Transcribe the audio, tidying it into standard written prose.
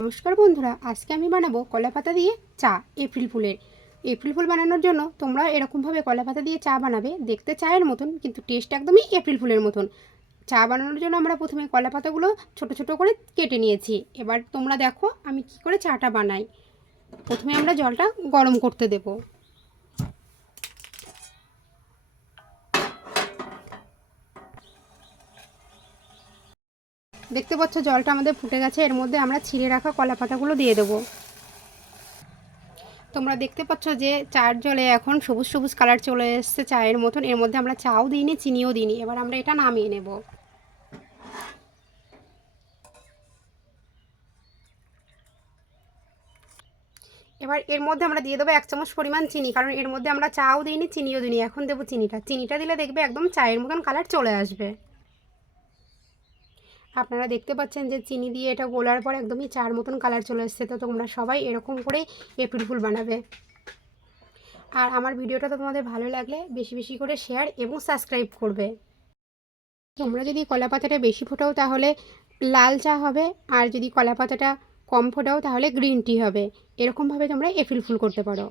নমস্কার বন্ধুরা, আজকে আমি বানাবো কলা পাতা দিয়ে চা। এপ্রিল ফুল বানানোর জন্য তোমরা এরকমভাবে কলা পাতা দিয়ে চা বানাবে। দেখতে চায়ের মতন, কিন্তু টেস্ট একদমই এপ্রিল ফুলের মতন। চা বানানোর জন্য আমরা প্রথমে কলা পাতাগুলো ছোট ছোট করে কেটে নিয়েছি। এবার তোমরা দেখো আমি কি করে চাটা বানাই। প্রথমে আমরা জলটা গরম করতে দেবো। দেখতে পাচ্ছ জলটা আমাদের ফুটে গেছে। এর মধ্যে আমরা ছিঁড়ে রাখা কলা পাতাগুলো দিয়ে দেবো। তোমরা দেখতে পাচ্ছ যে চার জলে এখন সবুজ সবুজ কালার চলে এসছে চায়ের মতন। এর মধ্যে আমরা চাও দিইনি, চিনিও দিইনি। এবার আমরা এটা নামিয়ে নেব। এবার এর মধ্যে আমরা দিয়ে দেবো 1 চামচ পরিমাণ চিনি, কারণ এর মধ্যে আমরা চাও দিইনি, চিনিও দিইনি। এখন দেবো চিনিটা দিলে দেখবে একদম চায়ের মতন কালার চলে আসবে। আপনারা দেখতে পাচ্ছেন যে চিনি দিয়ে এটা গোলার পর একদমই চার মতন কালার চলে এসছে। তো তোমরা সবাই এরকম করে এপ্রিল ফুল বানাবে। আর আমার ভিডিওটা তো তোমাদের ভালো লাগলে বেশি বেশি করে শেয়ার এবং সাবস্ক্রাইব করবে। তোমরা যদি কলা পাতাটা বেশি ফোটাও তাহলে লাল চা হবে, আর যদি কলা পাতাটা কম ফোটাও তাহলে গ্রিন টি হবে। এরকমভাবে তোমরা এপ্রিল ফুল করতে পারো।